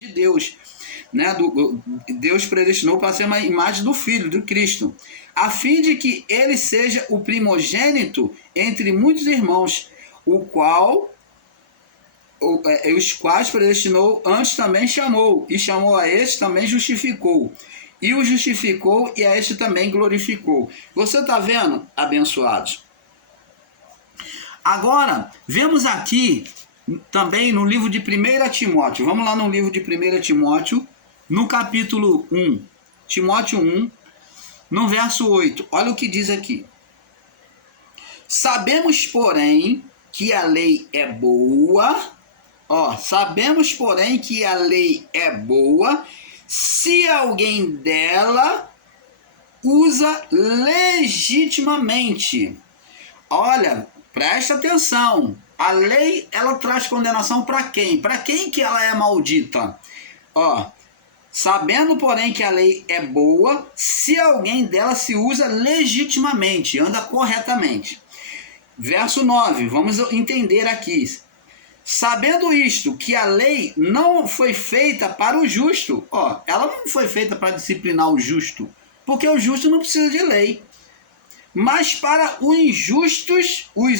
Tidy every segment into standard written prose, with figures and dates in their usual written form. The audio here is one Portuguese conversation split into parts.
de Deus, né? Deus predestinou para ser uma imagem do Filho, do Cristo, a fim de que ele seja o primogênito entre muitos irmãos, os quais predestinou antes também chamou, e chamou a este também justificou, e o justificou e a este também glorificou. Você está vendo, abençoados? Agora, vemos aqui também no livro de 1 Timóteo. Vamos lá no livro de 1 Timóteo, no capítulo 1. Timóteo 1, no verso 8. Olha o que diz aqui. Sabemos, porém, que a lei é boa. Sabemos, porém, que a lei é boa se alguém dela usa legitimamente. Olha, presta atenção. A lei, ela traz condenação para quem? Para quem que ela é maldita? Sabendo, porém, que a lei é boa se alguém dela se usa legitimamente, anda corretamente. Verso 9, vamos entender aqui. Sabendo isto, que a lei não foi feita para o justo. Ela não foi feita para disciplinar o justo, porque o justo não precisa de lei. Mas para os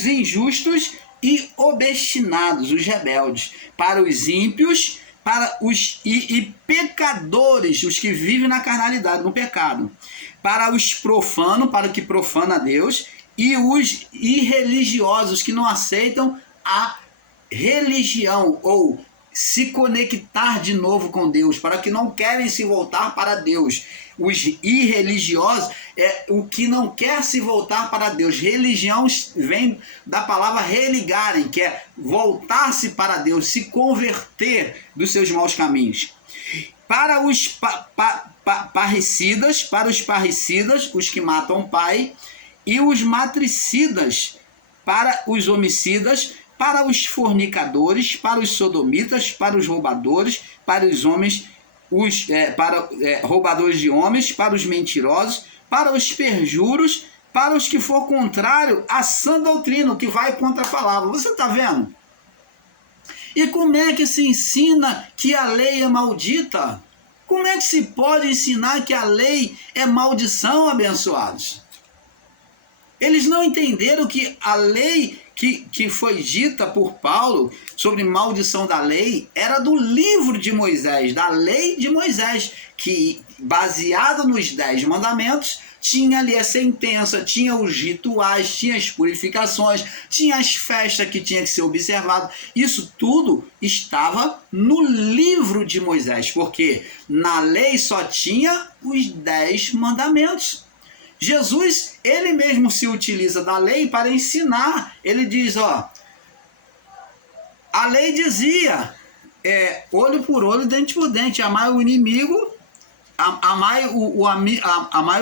injustos e obstinados, os rebeldes, para os ímpios, para os pecadores, os que vivem na carnalidade, no pecado, para os profanos, para o que profana a Deus, e os irreligiosos, que não aceitam a religião, ou se conectar de novo com Deus, para que não querem se voltar para Deus. Os irreligiosos é o que não quer se voltar para Deus. Religião vem da palavra religarem, que é voltar-se para Deus, se converter dos seus maus caminhos. Para os parricidas, os que matam o pai, e os matricidas, para os homicidas, para os fornicadores, para os sodomitas, para os roubadores, para os homens, roubadores de homens, para os mentirosos, para os perjuros, para os que for contrário à sã doutrina, que vai contra a palavra. Você está vendo? E como é que se ensina que a lei é maldita? Como é que se pode ensinar que a lei é maldição, abençoados? Eles não entenderam que a lei que foi dita por Paulo sobre maldição da lei era do livro de Moisés, da lei de Moisés, que baseada nos 10 mandamentos, tinha ali a sentença, tinha os rituais, tinha as purificações, tinha as festas que tinha que ser observado. Isso tudo estava no livro de Moisés, porque na lei só tinha os 10 mandamentos. Jesus, ele mesmo se utiliza da lei para ensinar. Ele diz, a lei dizia, olho por olho, dente por dente, amai o inimigo, amai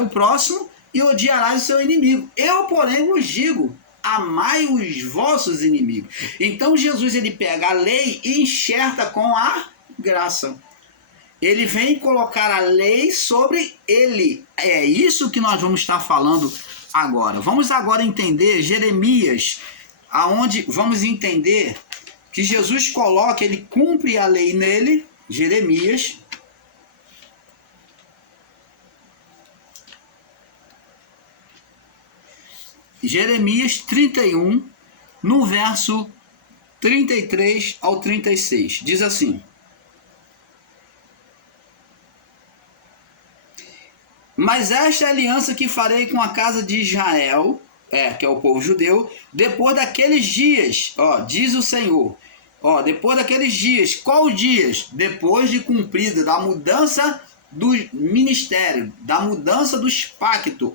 o próximo e odiarás o seu inimigo. Eu, porém, vos digo, amai os vossos inimigos. Então Jesus, ele pega a lei e enxerta com a graça. Ele vem colocar a lei sobre ele. É isso que nós vamos estar falando agora. Vamos agora entender Jeremias, aonde vamos entender que Jesus coloca, ele cumpre a lei nele. Jeremias. Jeremias 31, no verso 33 ao 36. Diz assim: mas esta é a aliança que farei com a casa de Israel, que é o povo judeu, depois daqueles dias, diz o Senhor. Depois daqueles dias, qual dias? Depois de cumprida, da mudança do ministério, da mudança dos pactos,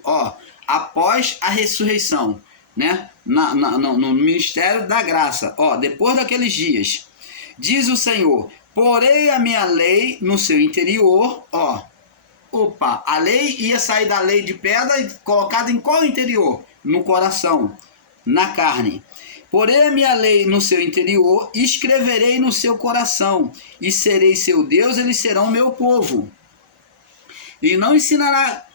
após a ressurreição, né? No ministério da graça, depois daqueles dias, diz o Senhor, porei a minha lei no seu interior, a lei ia sair da lei de pedra e colocada em qual interior? No coração, na carne. Porém a minha lei no seu interior, escreverei no seu coração, e serei seu Deus, eles serão meu povo. E não ensinará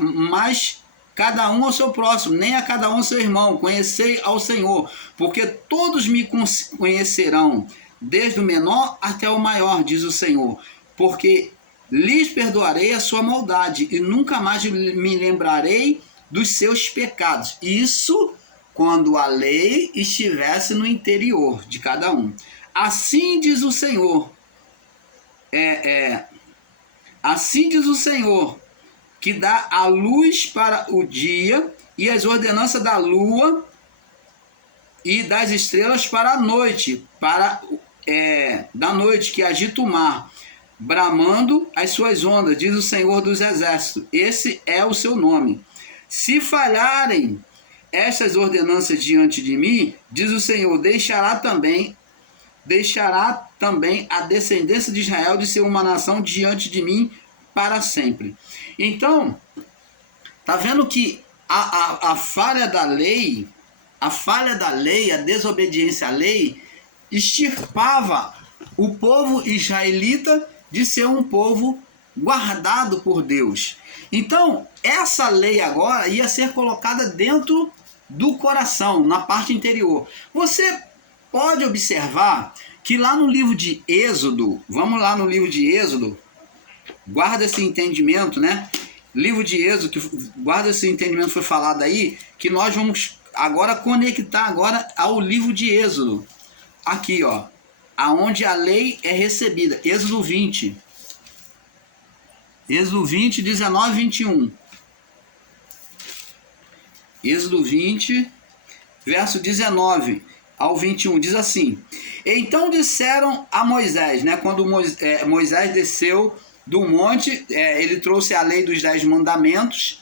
mais cada um ao seu próximo, nem a cada um ao seu irmão. Conhecei ao Senhor, porque todos me conhecerão, desde o menor até o maior, diz o Senhor, porque lhes perdoarei a sua maldade e nunca mais me lembrarei dos seus pecados. Isso quando a lei estivesse no interior de cada um. Assim diz o Senhor, assim diz o Senhor, que dá a luz para o dia e as ordenanças da lua e das estrelas para a noite, da noite que agita o mar, bramando as suas ondas, diz o Senhor dos Exércitos. Esse é o seu nome. Se falharem estas ordenanças diante de mim, diz o Senhor, deixará também a descendência de Israel de ser uma nação diante de mim para sempre. Então, tá vendo que a falha da lei, a desobediência à lei, extirpava o povo israelita de ser um povo guardado por Deus. Então, essa lei agora ia ser colocada dentro do coração, na parte interior. Você pode observar que lá no livro de Êxodo, vamos lá no livro de Êxodo, guarda esse entendimento, né? Livro de Êxodo, que guarda esse entendimento, foi falado aí, que nós vamos agora conectar agora ao livro de Êxodo. Aqui, ó, aonde a lei é recebida. Êxodo 20. Êxodo 20, 19 e 21. Êxodo 20, verso 19 ao 21, diz assim: então disseram a Moisés, né, quando Moisés desceu do monte, ele trouxe a lei dos 10 mandamentos,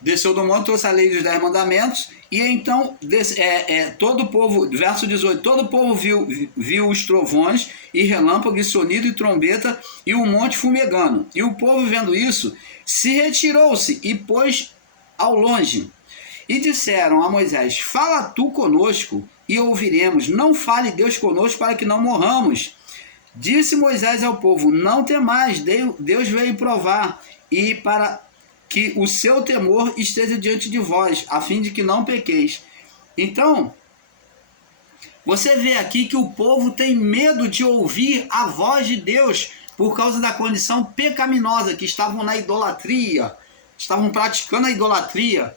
desceu do monte, trouxe a lei dos 10 mandamentos, e então todo o povo, verso 18, todo o povo viu os trovões e relâmpago e sonido e trombeta e o monte fumegando, e o povo vendo isso, se retirou-se e pôs ao longe. E disseram a Moisés: fala tu conosco e ouviremos, não fale Deus conosco para que não morramos. Disse Moisés ao povo: não temais, Deus veio provar, e para que o seu temor esteja diante de vós, a fim de que não pequeis. Então, você vê aqui que o povo tem medo de ouvir a voz de Deus por causa da condição pecaminosa, que estavam na idolatria, estavam praticando a idolatria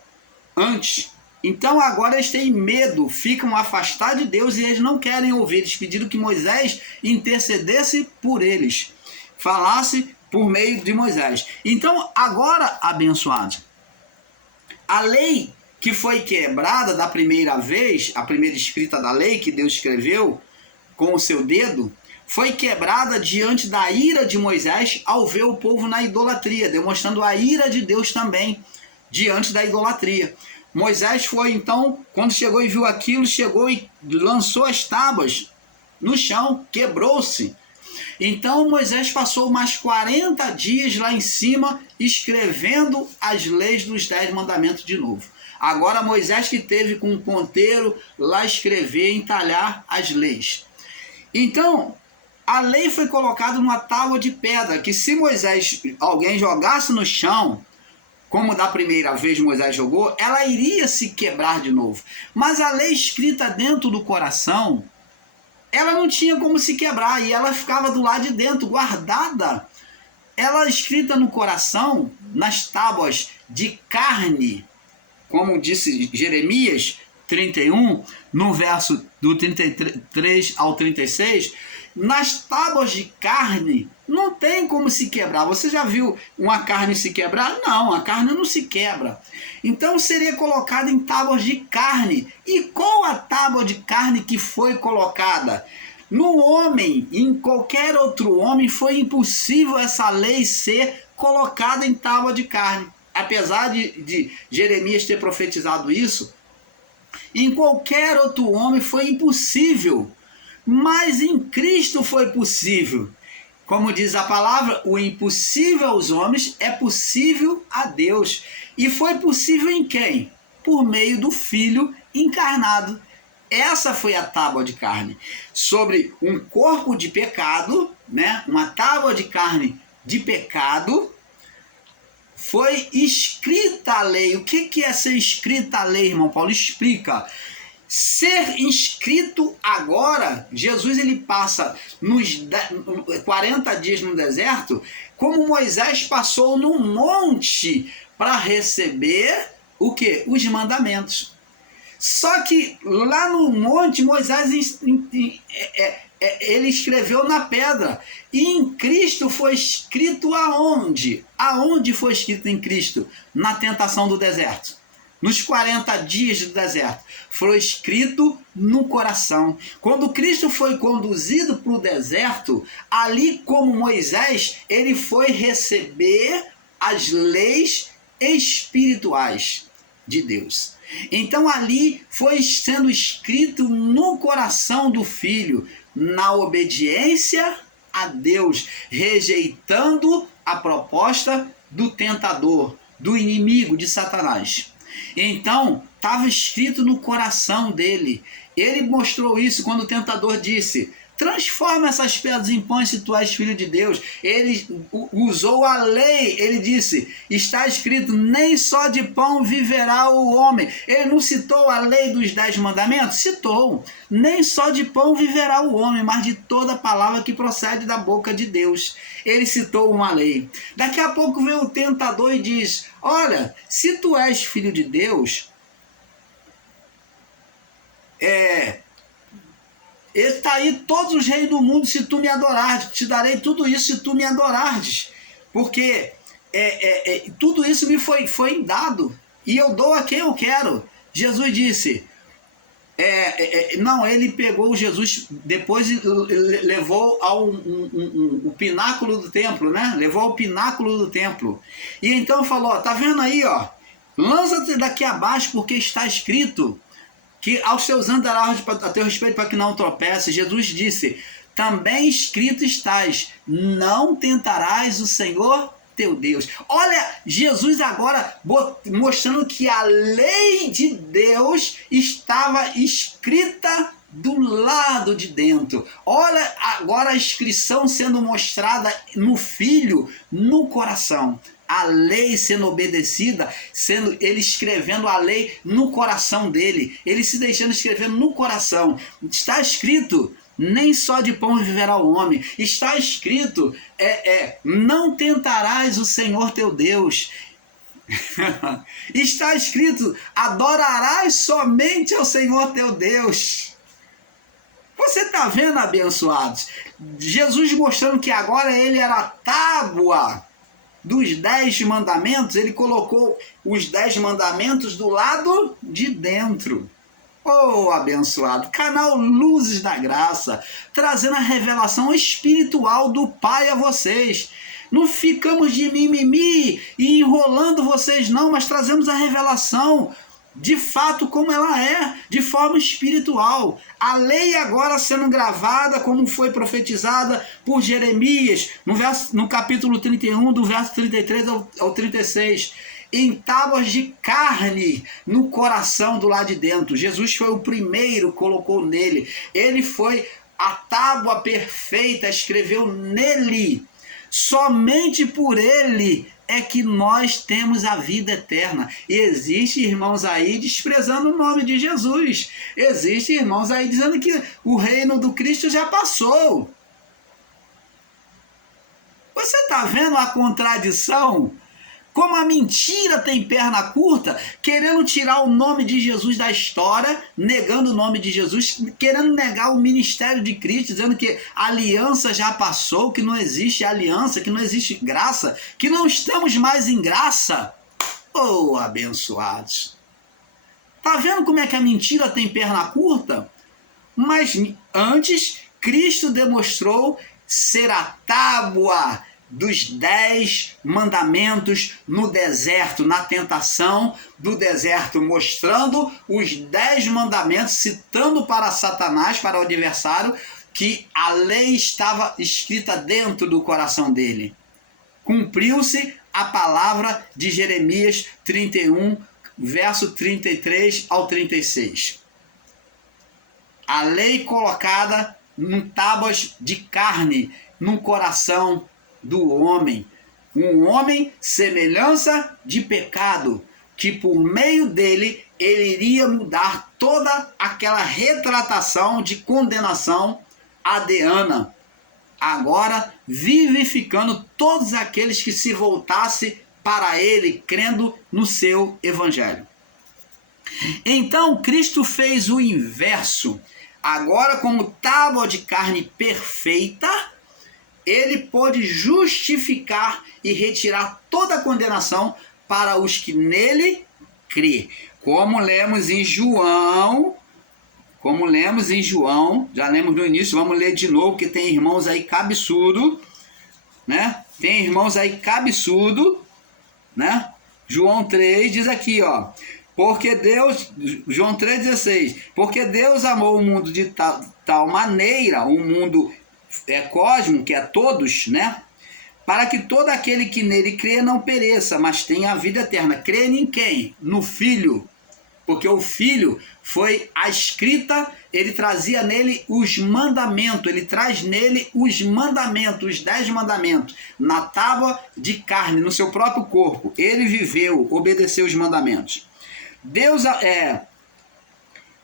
antes. Então agora eles têm medo, ficam afastados de Deus e eles não querem ouvir. Eles pediram que Moisés intercedesse por eles, falasse por meio de Moisés. Então agora, abençoados, a lei que foi quebrada da primeira vez, a primeira escrita da lei que Deus escreveu com o seu dedo, foi quebrada diante da ira de Moisés ao ver o povo na idolatria, demonstrando a ira de Deus também diante da idolatria. Moisés foi então, quando chegou e viu aquilo, chegou e lançou as tábuas no chão, quebrou-se. Então Moisés passou mais 40 dias lá em cima escrevendo as leis dos 10 mandamentos de novo. Agora Moisés que teve com um ponteiro lá escrever, entalhar as leis. Então a lei foi colocada numa tábua de pedra, que se alguém jogasse no chão, como da primeira vez Moisés jogou, ela iria se quebrar de novo. Mas a lei escrita dentro do coração, ela não tinha como se quebrar, e ela ficava do lado de dentro, guardada. Ela escrita no coração, nas tábuas de carne, como disse Jeremias 31, no verso do 33 ao 36, nas tábuas de carne, não tem como se quebrar. Você já viu uma carne se quebrar? Não, a carne não se quebra. Então seria colocada em tábuas de carne. E qual a tábua de carne que foi colocada? No homem, em qualquer outro homem, foi impossível essa lei ser colocada em tábua de carne. Apesar de Jeremias ter profetizado isso, em qualquer outro homem foi impossível. Mas em Cristo foi possível. Como diz a palavra, o impossível aos homens é possível a Deus. E foi possível em quem? Por meio do Filho encarnado. Essa foi a tábua de carne. Sobre um corpo de pecado, né? Uma tábua de carne de pecado, foi escrita a lei. O que é ser escrita a lei, irmão Paulo? Explica. ser inscrito agora, Jesus ele passa nos 40 dias no deserto, como Moisés passou no monte para receber o quê? Os mandamentos. Só que lá no monte Moisés ele escreveu na pedra. E em Cristo foi escrito aonde? Aonde foi escrito em Cristo? Na tentação do deserto. Nos 40 dias do deserto. Foi escrito no coração. Quando Cristo foi conduzido para o deserto, ali como Moisés, ele foi receber as leis espirituais de Deus. Então ali foi sendo escrito no coração do Filho, na obediência a Deus, rejeitando a proposta do tentador, do inimigo de Satanás. Então, estava escrito no coração dele. Ele mostrou isso quando o tentador disse: transforma essas pedras em pães se tu és filho de Deus. Ele usou a lei, ele disse, está escrito, nem só de pão viverá o homem. Ele não citou a lei dos 10 mandamentos? Citou. Nem só de pão viverá o homem, mas de toda palavra que procede da boca de Deus. Ele citou uma lei. Daqui a pouco vem o tentador e diz, olha, se tu és filho de Deus, está aí todos os reis do mundo se tu me adorares, te darei tudo isso se tu me adorares, porque tudo isso me foi dado, e eu dou a quem eu quero. Jesus disse, não, ele pegou Jesus, depois levou ao o pináculo do templo, né? Levou ao pináculo do templo, e então falou, ó, tá vendo aí, ó, lança-te daqui abaixo, porque está escrito, que aos seus andarás a teu respeito para que não tropece. Jesus disse, também escrito estás, não tentarás o Senhor teu Deus. Olha, Jesus agora mostrando que a lei de Deus estava escrita do lado de dentro. Olha agora a inscrição sendo mostrada no Filho, no coração. A lei sendo obedecida, ele escrevendo a lei no coração dele, ele se deixando escrever no coração. Está escrito, nem só de pão viverá o homem. Está escrito, não tentarás o Senhor teu Deus. Está escrito, adorarás somente ao Senhor teu Deus. Você está vendo, abençoados? Jesus mostrando que agora ele era a tábua dos 10 mandamentos, ele colocou os 10 mandamentos do lado de dentro. Oh, abençoado, canal Luzes da Graça, trazendo a revelação espiritual do Pai a vocês. Não ficamos de mimimi e enrolando vocês não, mas trazemos a revelação de fato como ela é, de forma espiritual. A lei agora sendo gravada, como foi profetizada por Jeremias, no capítulo 31, do verso 33 ao 36, em tábuas de carne no coração do lado de dentro. Jesus foi o primeiro, colocou nele. Ele foi a tábua perfeita, escreveu nele. Somente por ele é que nós temos a vida eterna. E existe irmãos aí desprezando o nome de Jesus. Existe irmãos aí dizendo que o reino do Cristo já passou. Você está vendo a contradição? Como a mentira tem perna curta, querendo tirar o nome de Jesus da história, negando o nome de Jesus, querendo negar o ministério de Cristo, dizendo que a aliança já passou, que não existe aliança, que não existe graça, que não estamos mais em graça. Oh, abençoados! Tá vendo como é que a mentira tem perna curta? Mas antes, Cristo demonstrou ser a tábua dos 10 mandamentos no deserto, na tentação do deserto, mostrando os 10 mandamentos, citando para Satanás, para o adversário, que a lei estava escrita dentro do coração dele. Cumpriu-se a palavra de Jeremias 31, verso 33 ao 36. A lei colocada em tábuas de carne, no coração do homem. Um homem semelhança de pecado, que por meio dele ele iria mudar toda aquela retratação de condenação adeana, agora vivificando todos aqueles que se voltassem para ele, crendo no seu evangelho. Então Cristo fez o inverso. Agora, como tábua de carne perfeita, ele pôde justificar e retirar toda a condenação para os que nele crê. Como lemos em João, já lemos no início, vamos ler de novo, que tem irmãos aí cabeçudo, né? Tem irmãos aí cabeçudo, né? João 3 diz aqui, ó. Porque Deus, João 3,16, porque Deus amou o mundo de tal maneira, o mundo cósmico, que é todos, né? Para que todo aquele que nele crê não pereça, mas tenha a vida eterna. Crê em quem? No Filho. Porque o Filho foi a escrita, ele trazia nele os mandamentos, ele traz nele os mandamentos, os 10 mandamentos, na tábua de carne, no seu próprio corpo. Ele viveu, obedeceu os mandamentos.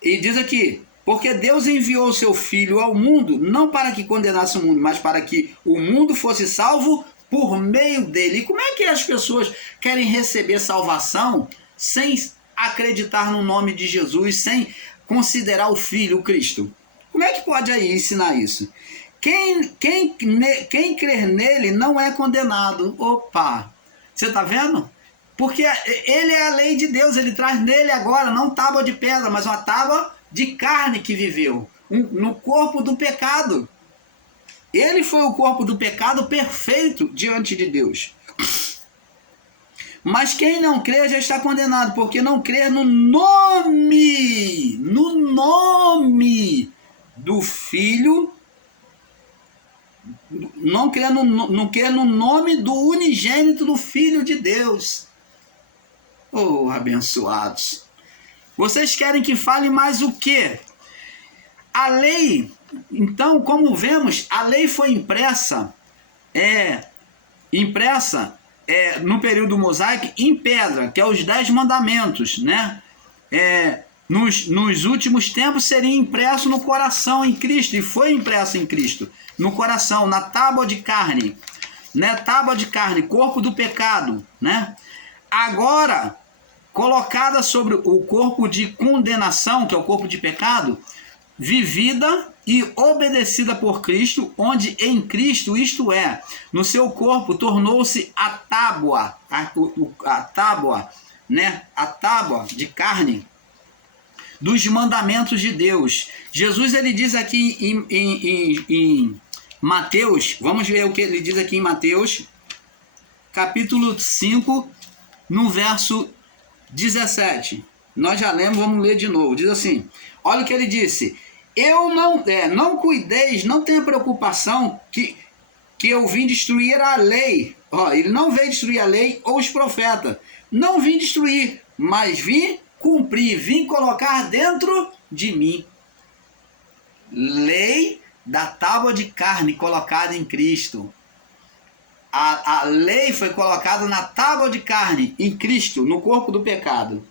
E diz aqui, porque Deus enviou o seu Filho ao mundo, não para que condenasse o mundo, mas para que o mundo fosse salvo por meio dele. E como é que as pessoas querem receber salvação sem acreditar no nome de Jesus, sem considerar o Filho, o Cristo? Como é que pode aí ensinar isso? Quem crer nele não é condenado. Opa, você está vendo? Porque ele é a lei de Deus, ele traz nele agora, não tábua de pedra, mas uma tábua de carne que viveu, no corpo do pecado. Ele foi o corpo do pecado perfeito diante de Deus. Mas quem não crê já está condenado, porque não crê no nome do Filho, não crê no nome do unigênito do Filho de Deus. Oh, abençoados. Vocês querem que fale mais o quê? A lei, então, como vemos, a lei foi impressa no período mosaico em pedra, que é os 10 mandamentos, né? Nos últimos tempos seria impresso no coração em Cristo, e foi impresso em Cristo, no coração, na tábua de carne, né? Tábua de carne, corpo do pecado, né? Agora, colocada sobre o corpo de condenação, que é o corpo de pecado, vivida e obedecida por Cristo, onde em Cristo, isto é, no seu corpo, tornou-se a tábua, né? A tábua de carne dos mandamentos de Deus. Jesus, ele diz aqui em Mateus, vamos ver o que ele diz aqui em Mateus, capítulo 5, no verso 17. Nós já lemos, vamos ler de novo. Diz assim, olha o que ele disse: não cuideis, não tenha preocupação que eu vim destruir a lei. Ele não veio destruir a lei ou os profetas. Não vim destruir, mas vim cumprir, vim colocar dentro de mim. Lei da tábua de carne colocada em Cristo. A lei foi colocada na tábua de carne, em Cristo, no corpo do pecado.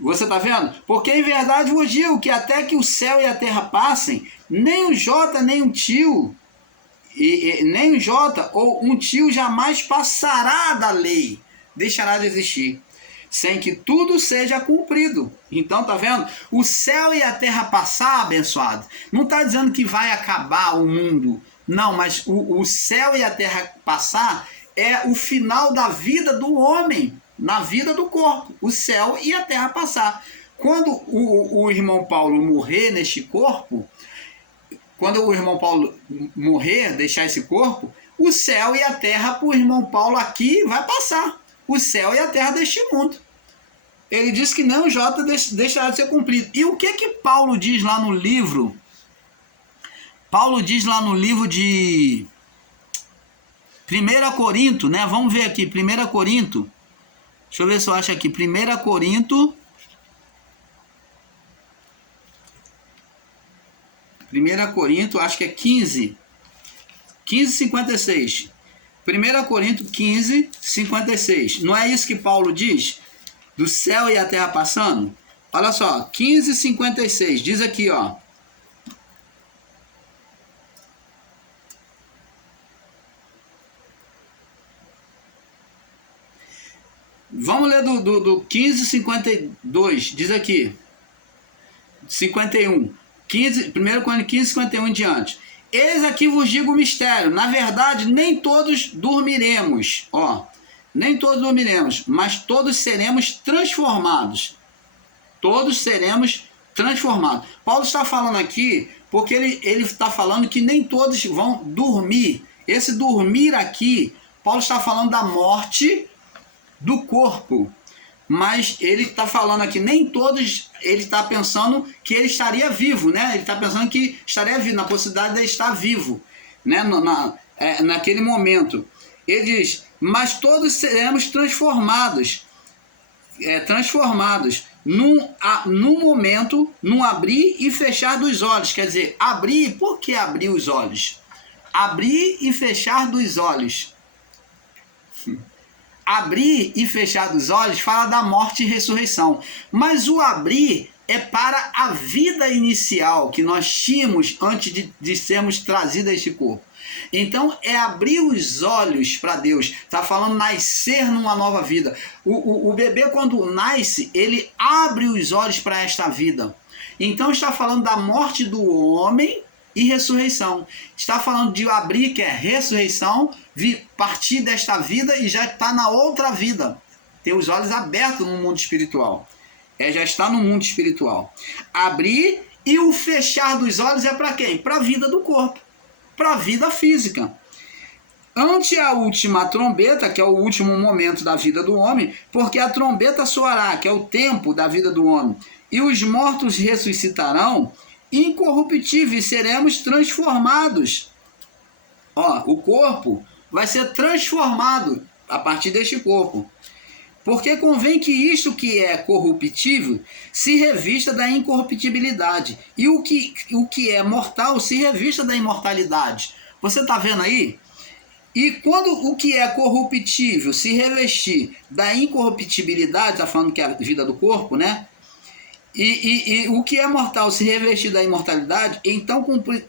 Você está vendo? Porque em verdade vos digo que até que o céu e a terra passem, nem um jota, nem um tio, nem um jota ou um tio jamais passará da lei, deixará de existir, sem que tudo seja cumprido. Então, tá vendo? O céu e a terra passar, abençoado, não está dizendo que vai acabar o mundo. Não, mas o céu e a terra passar é o final da vida do homem, na vida do corpo. O céu e a terra passar. Quando o irmão Paulo morrer neste corpo, quando o irmão Paulo morrer, deixar esse corpo, o céu e a terra para o irmão Paulo aqui vai passar. O céu e a terra deste mundo. Ele diz que não, J deixará de ser cumprido. E o que Paulo diz lá no livro? Paulo diz lá no livro de 1 Corinto, né? Vamos ver aqui, 1 Corinto. Deixa eu ver se eu acho aqui. 1 Corinto. 1 Corinto, acho que é 15. 15:56. 1 Corinto 15:56. Não é isso que Paulo diz? do céu e a terra passando? Olha só, 15:56, diz aqui, ó. Vamos ler do 15:52, diz aqui. 51. 1 Coríntios 15:51 em diante. Eis aqui vos digo o mistério. Na verdade, nem todos dormiremos. Ó, nem todos dormiremos, mas todos seremos transformados. Todos seremos transformados. Paulo está falando aqui porque ele está falando que nem todos vão dormir. Esse dormir aqui, Paulo está falando da morte do corpo. Mas ele está falando aqui, nem todos, ele está pensando que ele estaria vivo, né? Ele está pensando que estaria vivo, na possibilidade de estar vivo, né? Naquele momento. Ele diz, mas todos seremos transformados, num momento, num abrir e fechar dos olhos. Quer dizer, abrir, por que abrir os olhos? Abrir e fechar dos olhos. Abrir e fechar dos olhos fala da morte e ressurreição. Mas o abrir é para a vida inicial que nós tínhamos antes de sermos trazidos a este corpo. Então é abrir os olhos para Deus. Está falando nascer numa nova vida. O bebê, quando nasce, ele abre os olhos para esta vida. Então está falando da morte do homem e ressurreição. Está falando de abrir, que é ressurreição, partir desta vida e já está na outra vida. Ter os olhos abertos no mundo espiritual. Já está no mundo espiritual. Abrir e o fechar dos olhos é para quem? Para a vida do corpo. Para a vida física. Ante a última trombeta, que é o último momento da vida do homem, porque a trombeta soará, que é o tempo da vida do homem, e os mortos ressuscitarão, incorruptíveis, seremos transformados. Ó, o corpo vai ser transformado a partir deste corpo. Porque convém que isto que é corruptível se revista da incorruptibilidade, e o que é mortal se revista da imortalidade. Você está vendo aí? E quando o que é corruptível se revestir da incorruptibilidade, está falando que é a vida do corpo, né? E o que é mortal se revestir da imortalidade, então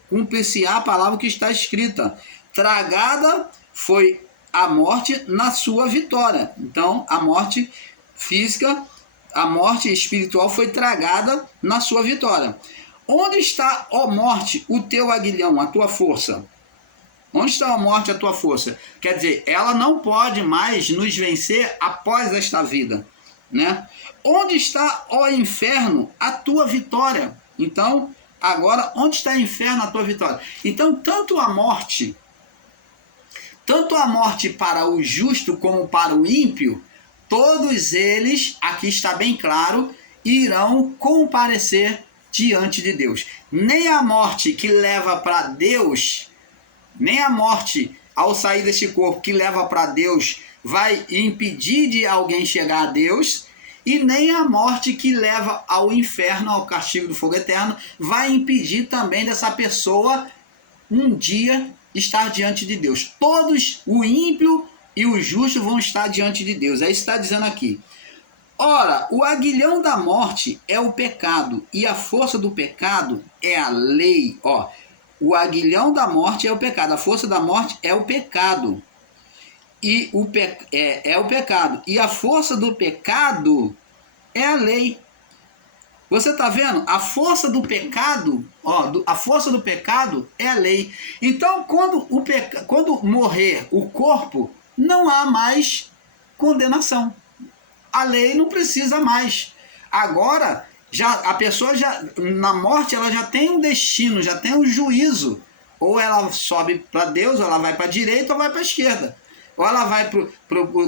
cumprir-se-á a palavra que está escrita: tragada foi a morte na sua vitória. Então, a morte física, a morte espiritual foi tragada na sua vitória. Onde está, ó morte, o teu aguilhão, a tua força? Onde está a morte, a tua força? Quer dizer, ela não pode mais nos vencer após esta vida, né? Onde está, ó inferno, a tua vitória? Então, agora, onde está o inferno, a tua vitória? Então, tanto a morte para o justo como para o ímpio, todos eles, aqui está bem claro, irão comparecer diante de Deus. Nem a morte que leva para Deus, nem a morte ao sair deste corpo que leva para Deus vai impedir de alguém chegar a Deus, e nem a morte que leva ao inferno, ao castigo do fogo eterno, vai impedir também dessa pessoa um dia estar diante de Deus. Todos, o ímpio e o justo, vão estar diante de Deus. É isso que está dizendo aqui. Ora, o aguilhão da morte é o pecado, e a força do pecado é a lei. Ó, o aguilhão da morte é o pecado, a força da morte é o pecado. E é o pecado. E a força do pecado é a lei. Você está vendo? A força do pecado, a força do pecado é a lei. Então, quando morrer o corpo, não há mais condenação. A lei não precisa mais. Agora, a pessoa na morte, ela já tem um destino, já tem um juízo. Ou ela sobe para Deus, ou ela vai para a direita, ou vai para a esquerda. Ou ela vai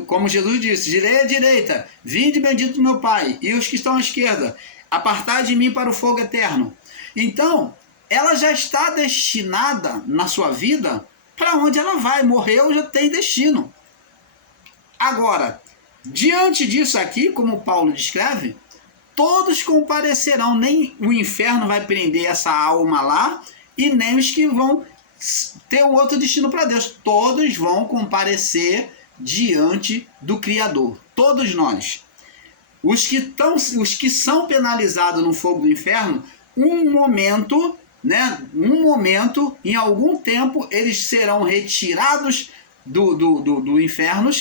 como Jesus disse, direi à direita, vinde bendito do meu Pai, e os que estão à esquerda, apartai de mim para o fogo eterno. Então, ela já está destinada na sua vida para onde ela vai. Morreu, já tem destino. Agora, diante disso aqui, como Paulo descreve, todos comparecerão. Nem o inferno vai prender essa alma lá, e nem os que vão ter um outro destino para Deus. Todos vão comparecer diante do Criador. Todos nós. os que são penalizados no fogo do inferno, um momento, em algum tempo, eles serão retirados do inferno,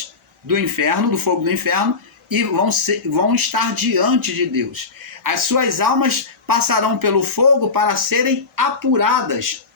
do fogo do inferno, e vão estar diante de Deus. As suas almas passarão pelo fogo para serem apuradas,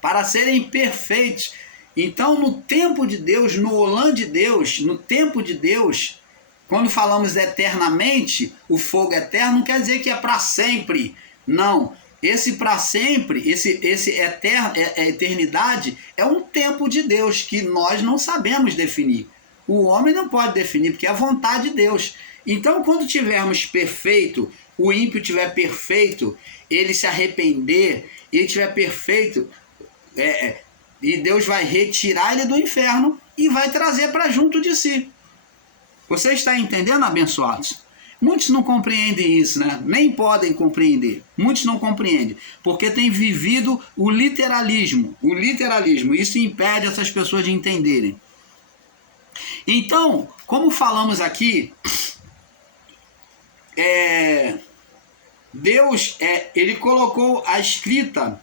para serem perfeitos. Então, no tempo de Deus, no olã de Deus, no tempo de Deus, quando falamos eternamente, o fogo eterno não quer dizer que é para sempre. Não. Esse para sempre, esse eterno, eternidade, é um tempo de Deus que nós não sabemos definir. O homem não pode definir, porque é a vontade de Deus. Então, quando tivermos perfeito, o ímpio tiver perfeito, ele se arrepender, ele tiver perfeito, e Deus vai retirar ele do inferno e vai trazer para junto de si. Você está entendendo, abençoados? Muitos não compreendem isso, né? Nem podem compreender. Muitos não compreendem, porque têm vivido o literalismo. O literalismo, isso impede essas pessoas de entenderem. Então, como falamos aqui, Deus, ele colocou a escrita,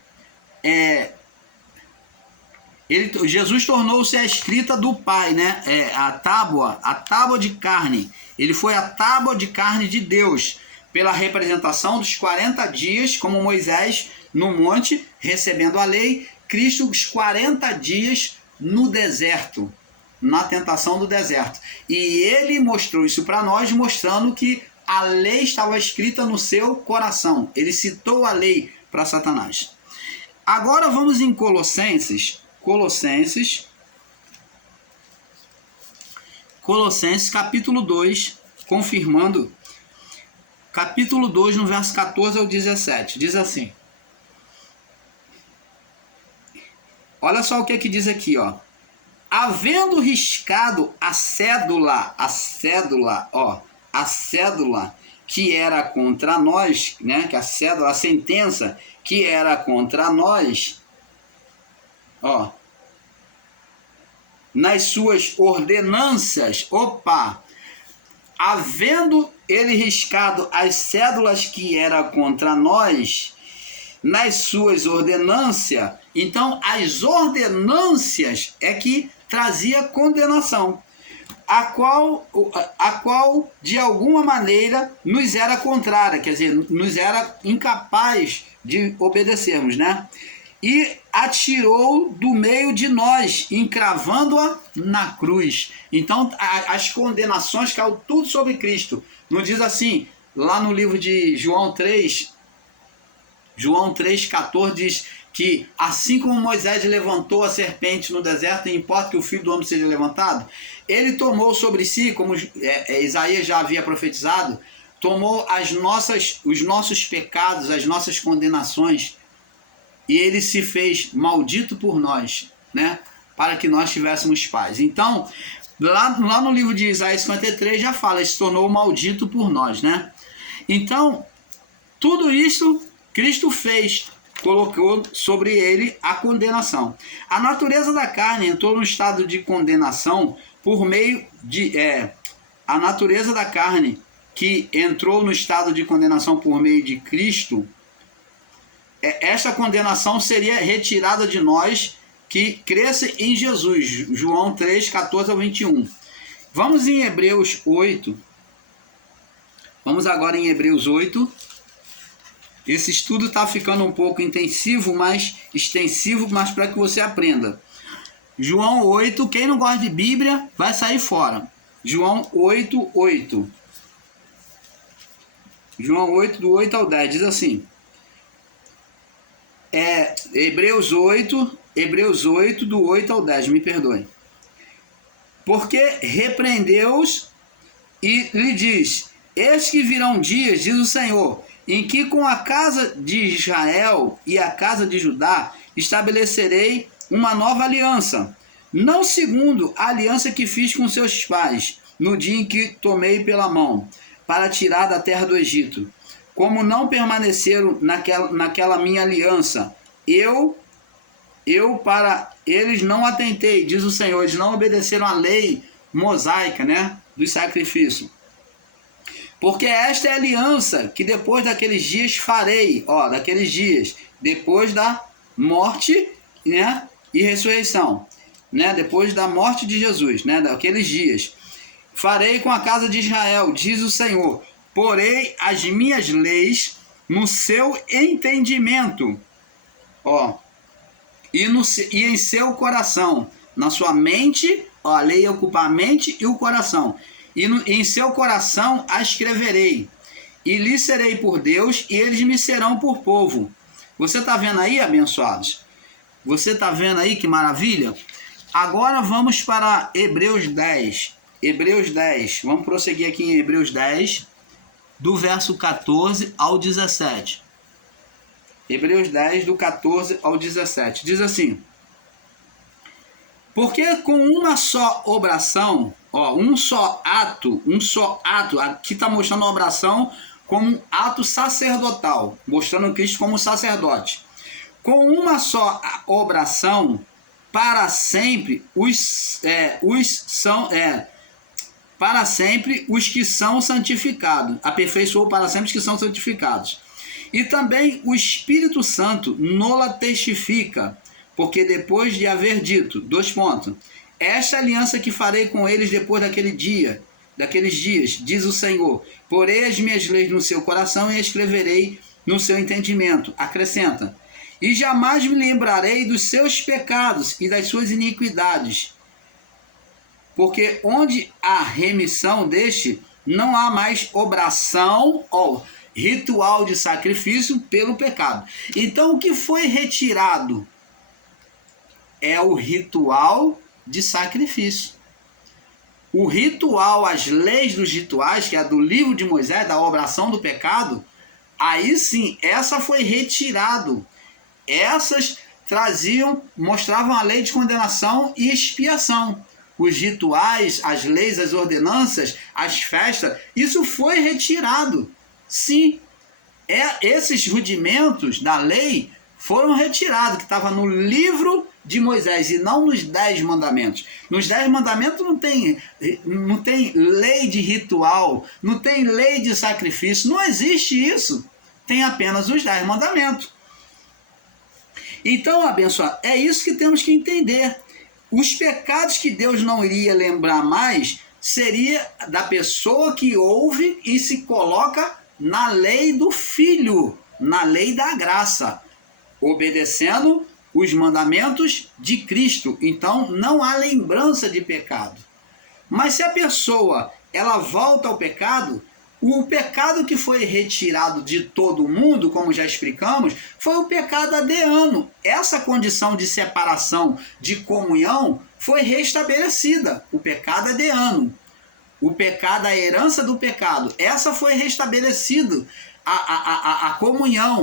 Jesus tornou-se a escrita do Pai, né? A tábua de carne. Ele foi a tábua de carne de Deus, pela representação dos 40 dias, como Moisés no monte, recebendo a lei, Cristo os 40 dias no deserto, na tentação do deserto. E ele mostrou isso para nós, mostrando que a lei estava escrita no seu coração. Ele citou a lei para Satanás. Agora vamos em Colossenses capítulo 2, confirmando, capítulo 2, no verso 14 ao 17, diz assim, olha só o que diz aqui, ó. Havendo riscado a cédula que era contra nós, né, que a sentença que era contra nós, ó, nas suas ordenanças, havendo ele riscado as cédulas que era contra nós, nas suas ordenanças, então as ordenanças é que trazia condenação, a qual de alguma maneira nos era contrária, quer dizer, nos era incapaz de obedecermos, né? E atirou do meio de nós, encravando-a na cruz. Então, as condenações caíram tudo sobre Cristo. Não diz assim, lá no livro de João 3,14 diz que assim como Moisés levantou a serpente no deserto, não importa que o Filho do Homem seja levantado, ele tomou sobre si, como Isaías já havia profetizado, tomou os nossos pecados, as nossas condenações, e ele se fez maldito por nós, né? Para que nós tivéssemos paz. Então, lá no livro de Isaías 53 já fala, ele se tornou maldito por nós, né? Então, tudo isso Cristo fez, colocou sobre ele a condenação. A natureza da carne entrou no estado de condenação por meio de... a natureza da carne que entrou no estado de condenação por meio de Cristo, essa condenação seria retirada de nós que cresce em Jesus. João 3, 14 ao 21. Vamos em Hebreus 8. Vamos agora em Hebreus 8. Esse estudo está ficando um pouco extensivo, mas para que você aprenda. João 8, quem não gosta de Bíblia vai sair fora. João 8, 8. João 8, do 8 ao 10, diz assim. Hebreus 8, do 8 ao 10, me perdoe. Porque repreendeu-os e lhe diz, eis que virão dias, diz o Senhor, em que com a casa de Israel e a casa de Judá estabelecerei uma nova aliança, não segundo a aliança que fiz com seus pais, no dia em que tomei pela mão, para tirar da terra do Egito. Como não permaneceram naquela minha aliança, eu para eles não atentei, diz o Senhor, eles não obedeceram à lei mosaica, né, do sacrifício. Porque esta é a aliança que depois daqueles dias farei, daqueles dias, depois da morte, né, e ressurreição, né, depois da morte de Jesus, né, daqueles dias. Farei com a casa de Israel, diz o Senhor, porei as minhas leis no seu entendimento, e em seu coração, na sua mente, a lei ocupa a mente e o coração, em seu coração a escreverei, e lhes serei por Deus, e eles me serão por povo. Você está vendo aí, abençoados? Você está vendo aí que maravilha? Agora vamos para Hebreus 10. Hebreus 10. Vamos prosseguir aqui em Hebreus 10, do verso 14 ao 17. Hebreus 10, do 14 ao 17. Diz assim: porque com uma só oração, um só ato, aqui está mostrando a oração como um ato sacerdotal, mostrando Cristo como sacerdote. Com uma só oração, para sempre para sempre os que são santificados, aperfeiçoou para sempre os que são santificados. E também o Espírito Santo nola testifica, porque depois de haver dito, esta aliança que farei com eles depois daqueles dias, diz o Senhor, porei as minhas leis no seu coração e escreverei no seu entendimento. Acrescenta, e jamais me lembrarei dos seus pecados e das suas iniquidades, porque onde há remissão deste, não há mais obração, ritual de sacrifício pelo pecado. Então o que foi retirado é o ritual de sacrifício. O ritual, as leis dos rituais, que é do livro de Moisés, da obração do pecado, aí sim, essa foi retirado. Essas mostravam a lei de condenação e expiação. Os rituais, as leis, as ordenanças, as festas, isso foi retirado. Sim, esses rudimentos da lei foram retirados, que estava no livro de Moisés e não nos 10 mandamentos. Nos 10 mandamentos não tem lei de ritual, não tem lei de sacrifício, não existe isso. Tem apenas os 10 mandamentos. Então, abençoado, é isso que temos que entender. Os pecados que Deus não iria lembrar mais seria da pessoa que ouve e se coloca na lei do Filho, na lei da graça, obedecendo os mandamentos de Cristo. Então não há lembrança de pecado. Mas se a pessoa ela volta ao pecado, o pecado que foi retirado de todo mundo, como já explicamos, foi o pecado adriano. Essa condição de separação, de comunhão, foi restabelecida. O pecado adriano. O pecado, a herança do pecado. Essa foi restabelecida. A comunhão.